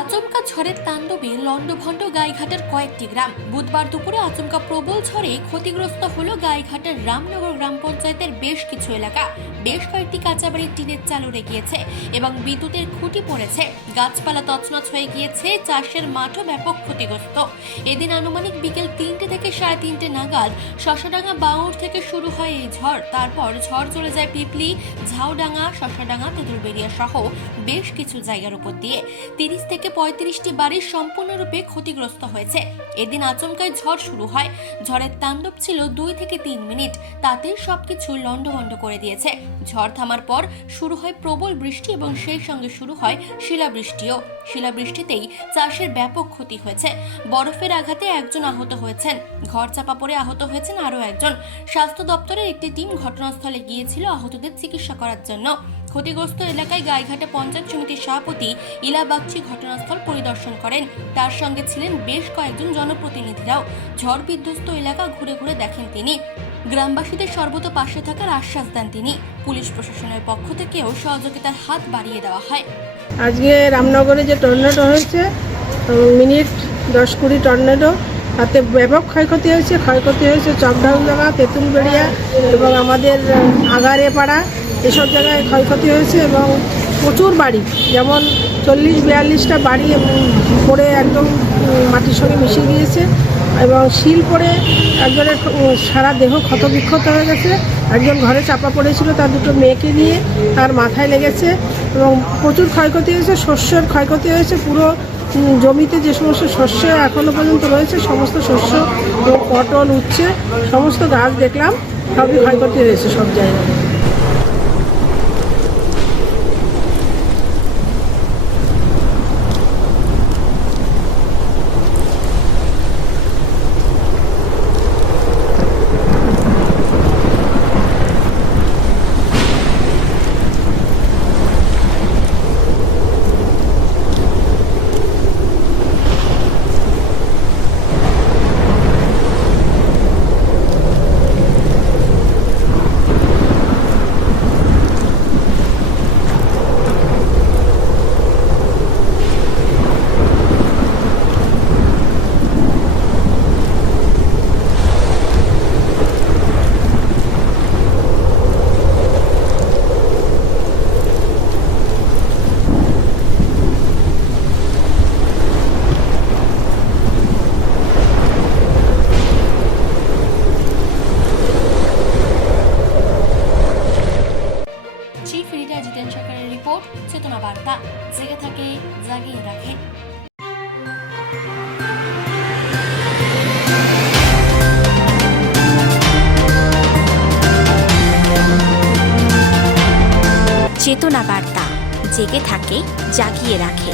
আচমকা ঝড়ের তাণ্ডবে লন্ডভন্ড গাইঘাটের কয়েকটি গ্রাম। বুধবার দুপুরে আচমকা প্রবল ঝড়ে ক্ষতিগ্রস্ত হলো গাইঘাটের রামনগর গ্রাম পঞ্চায়েতের বেশ কিছু এলাকা। বেশ কয়েকটি কাঁচাবাড়ির টিনের চাল উড়ে গিয়েছে এবং বিদ্যুতের খুঁটি পড়েছে। গাছপালা তছনছ হয়ে গিয়েছে, চাষের মাঠও ব্যাপক ক্ষতিগ্রস্ত। এদিন আনুমানিক বিকেল 3টে থেকে 3:30 নাগাদ শশাডাঙ্গা বাউড় থেকে শুরু হয় এই ঝড়। তারপর ঝড় চলে যায় পিপলি, ঝাউডাঙ্গা, শশাডাঙ্গা, তেঁতুলবেড়িয়া সহ বেশ কিছু জায়গার উপর দিয়ে। 30 থেকে 35টি বাড়ি সম্পূর্ণরূপে ক্ষতিগ্রস্ত হয়েছে। এদিন আচমকায় ঝড় শুরু হয়। ঝড়ের তাণ্ডব ছিল 2 থেকে 3 মিনিট, তাতেই সবকিছু লন্ডভন্ড করে দিয়েছে। ঝড় থামার পর শুরু হয় প্রবল বৃষ্টি এবং সেই সঙ্গে শুরু হয় শিলাবৃষ্টিও। শিলাবৃষ্টিতেই চাষের ব্যাপক ক্ষতি হয়েছে। বরফের আঘাতে একজন আহত হয়েছেন, ঘর চাপা পড়ে আহত হয়েছেন আরও একজন। স্বাস্থ্য দপ্তরের একটি টিম ঘটনাস্থলে গিয়েছিল আহতদের চিকিৎসা করার জন্য। ক্ষতিগ্রস্ত এলাকায় গাইঘাটা পঞ্চায়েত সমিতির সভাপতি ইলা বাগচি ঘটনাস্থল পরিদর্শন করেন। তার সঙ্গে ছিলেন বেশ কয়েকজন জনপ্রতিনিধিরাও। ঝড় বিধ্বস্ত এলাকা ঘুরে ঘুরে দেখেন তিনি। গ্রামবাসীদের সর্বত পাশে থাকার আশ্বাস দেন তিনি। পুলিশ প্রশাসনের পক্ষ থেকেও সহযোগিতার হাত বাড়িয়ে দেওয়া হয়। আজকে রামনগরে যে টর্নেডো হয়েছে, মিনিট 10-20 টর্নেডো, তাতে ব্যাপক ক্ষয়ক্ষতি হয়েছে চকডাউনডাঙ্গা, তেঁতুলবেড়িয়া এবং আমাদের আগারেপাড়া, এসব জায়গায় ক্ষয়ক্ষতি হয়েছে এবং প্রচুর বাড়ি, যেমন 40-42টা বাড়ি পড়ে একদম মাটির সঙ্গে মিশে গিয়েছে এবং শিল পড়ে একজনের সারা দেহ ক্ষতবিক্ষত হয়ে গেছে। একজন ঘরে চাপা পড়েছিল, তার দুটো মেয়েকে নিয়ে তার মাথায় লেগেছে এবং প্রচুর ক্ষয়ক্ষতি হয়েছে। শস্যের ক্ষয়ক্ষতি হয়েছে, পুরো জমিতে যে সমস্ত শস্য এখনও পর্যন্ত রয়েছে, সমস্ত শস্য, পটল, উচ্ছে, সমস্ত গাছ দেখলাম সবই ক্ষয়ক্ষতি হয়েছে সব জায়গায়। চিফ এডিটর জিতেন সরকারের রিপোর্ট, চেতনা বার্তা। জেগে থাকে, জাগিয়ে রাখে। চেতনা বার্তা, জেগে থাকে, জাগিয়ে রাখে।